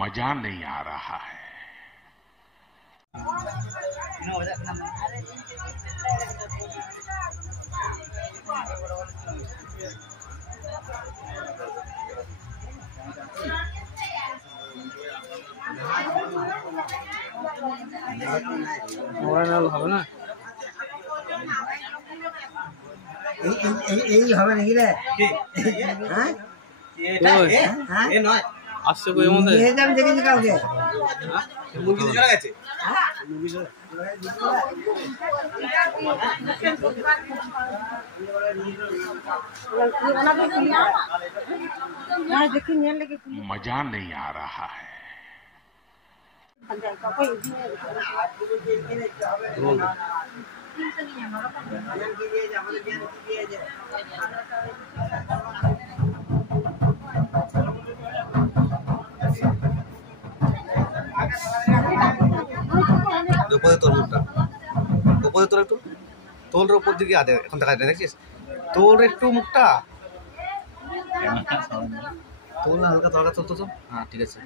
मजा नहीं आ रहा है। হবে নাকি রে আসছে কই মধ্যে আমি দেখেছি কালকে মুরগি তো চলে গেছে मजा नहीं आ रहा है। তোর একটু তোর উপর দিকে আদে এখন দেখা যায় দেখছিস তোর একটু মুখটা তোর না হালকা তরকা তো হ্যাঁ ঠিক আছে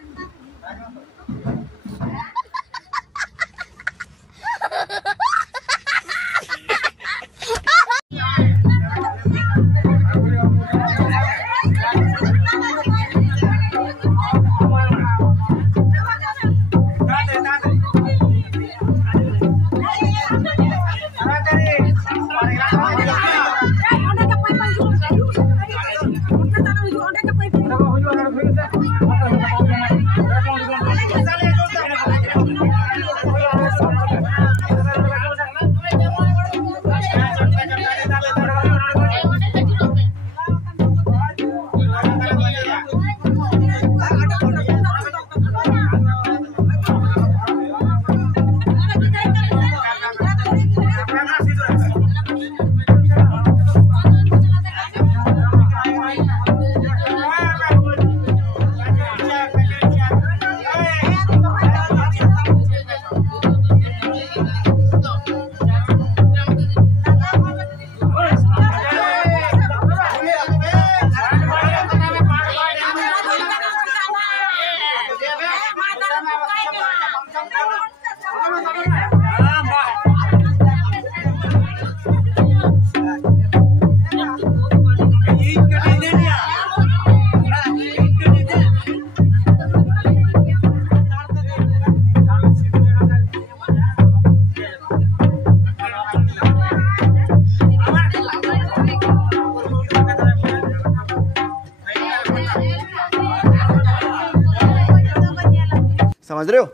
समझ रहे हो?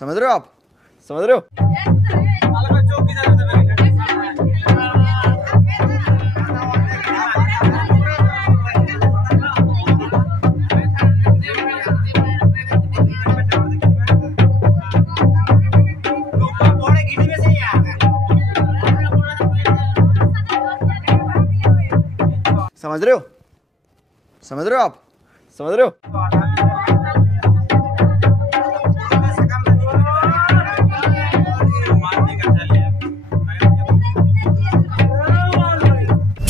समझ रहे हो आप? समझ रहे हो? समझ रहे हो? समझ रहे हो आप? समझ रहे हो?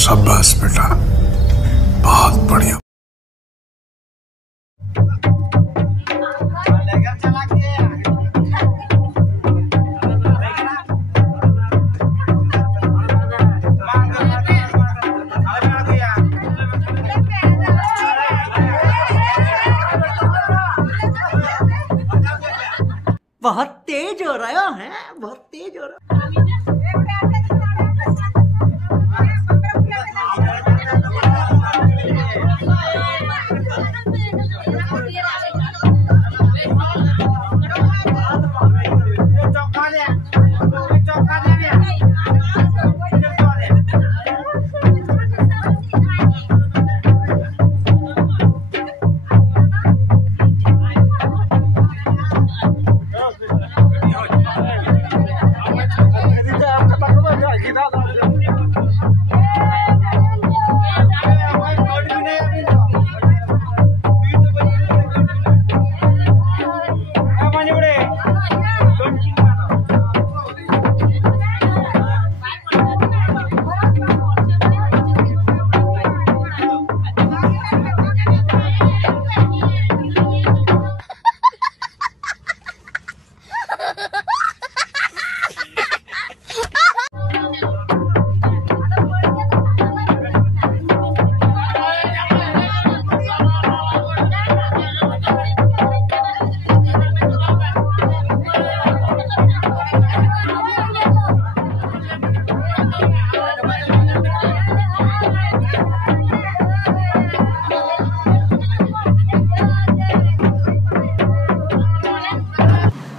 शाबाश बेटा, बहुत बढ़िया। बहुत तेज हो रहा है, बहुत तेज हो रहा है।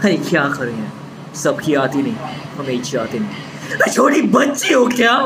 अरे क्या करें यार, सबकी आती नहीं, हमें इच्छा आती नहीं। छोटी बच्ची हो क्या?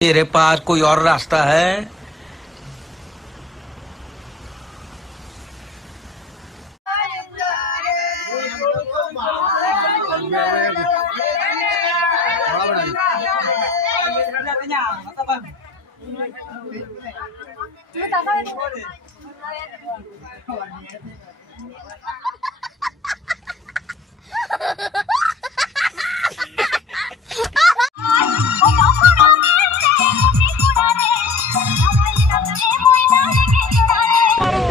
तेरे पास कोई और रास्ता है?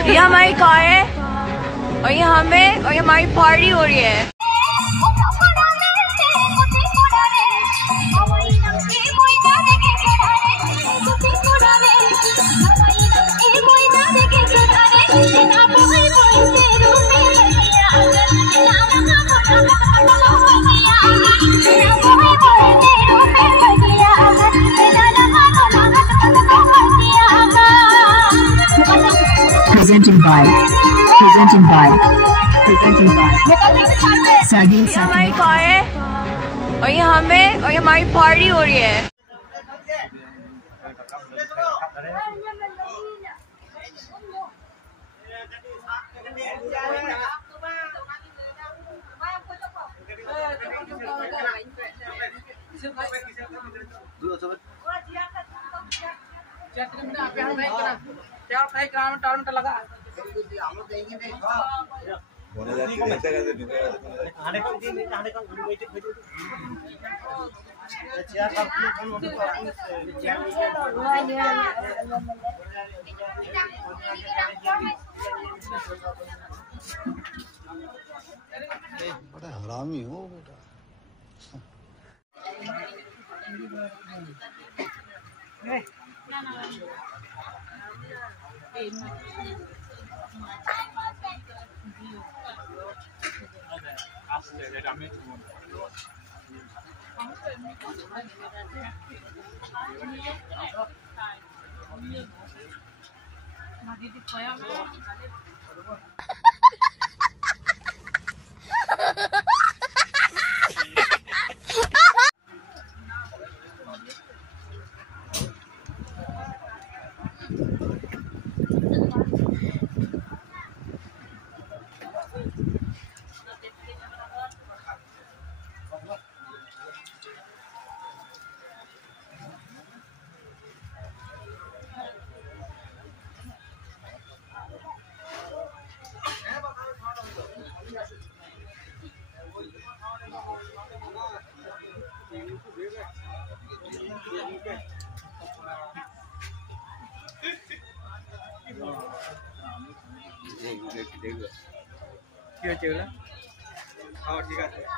ये हमारी कार है और ये हमें और ये हमारी पार्टी हो रही है। Presenting by SOHAGI। ये हमारी कार है और ये हमें और ये हमारी पार्टी हो रही है। बड़ा हरामी हो बेटा। क्यों चला? हाँ ठीक है।